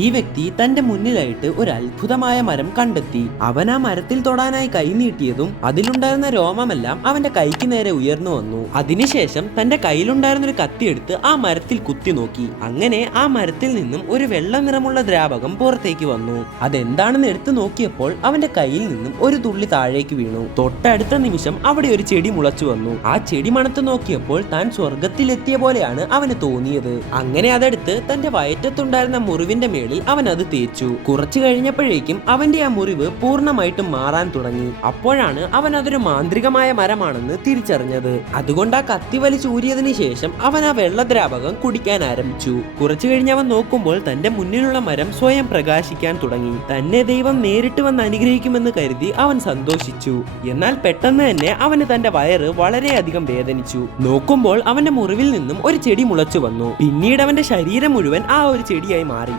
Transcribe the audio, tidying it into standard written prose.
ഈ വ്യക്തി തന്റെ മുന്നിലായിട്ട് ഒരു അത്ഭുതമായ മരം കണ്ടെത്തി. അവൻ ആ മരത്തിൽ തൊടാനായി കൈ നീട്ടിയതും അതിലുണ്ടായിരുന്ന രോമമെല്ലാം അവന്റെ കൈക്ക് നേരെ ഉയർന്നു വന്നു. അതിനുശേഷം തന്റെ കയ്യിലുണ്ടായിരുന്ന ഒരു കത്തിയെടുത്ത് ആ മരത്തിൽ കുത്തി നോക്കി. അങ്ങനെ ആ മരത്തിൽ നിന്നും ഒരു വെള്ള നിറമുള്ള ദ്രാവകം പുറത്തേക്ക് വന്നു. അതെന്താണെന്ന് എടുത്തു നോക്കിയപ്പോൾ അവന്റെ കയ്യിൽ നിന്നും ഒരു തുള്ളി താഴേക്ക് വീണു. തൊട്ടടുത്ത നിമിഷം അവിടെ ഒരു ചെടി മുളച്ചു വന്നു. ആ ചെടി മണത്ത് നോക്കിയപ്പോൾ താൻ സ്വർഗത്തിലെത്തിയ പോലെയാണ് അവന് തോന്നിയത്. അങ്ങനെ അതെടുത്ത് തന്റെ വയറ്റത്തുണ്ടായിരുന്ന മുറിവിന്റെ മേളിൽ അവൻ അത് തേച്ചു. കുറച്ചു കഴിഞ്ഞപ്പോഴേക്കും അവന്റെ ആ മുറിവ് പൂർണ്ണമായിട്ടും മാറാൻ തുടങ്ങി. അപ്പോഴാണ് അവൻ അതൊരു മാന്ത്രികമായ മരമാണെന്ന് തിരിച്ചറിഞ്ഞത്. അതുകൊണ്ട് ആ കത്തി വലിച്ചൂരിയതിനു ശേഷം അവൻ ആ വെള്ളദ്രാവകം കുടിക്കാൻ ആരംഭിച്ചു. കുറച്ചു കഴിഞ്ഞ് അവൻ നോക്കുമ്പോൾ തന്റെ മുന്നിലുള്ള മരം സ്വയം പ്രകാശിക്കാൻ തുടങ്ങി. തന്നെ ദൈവം നേരിട്ട് വന്ന് അനുഗ്രഹിക്കുമെന്ന് കരുതി അവൻ സന്തോഷിച്ചു. എന്നാൽ പെട്ടെന്ന് തന്നെ അവന് തന്റെ വയറ് വളരെയധികം വേദനിച്ചു. നോക്കുമ്പോൾ അവന്റെ മുറിവിൽ നിന്നും ഒരു ചെടി മുളച്ചു വന്നു. പിന്നീട് അവന്റെ ശരീരം മുഴുവൻ ആ ഒരു ചെടിയായി മാറി.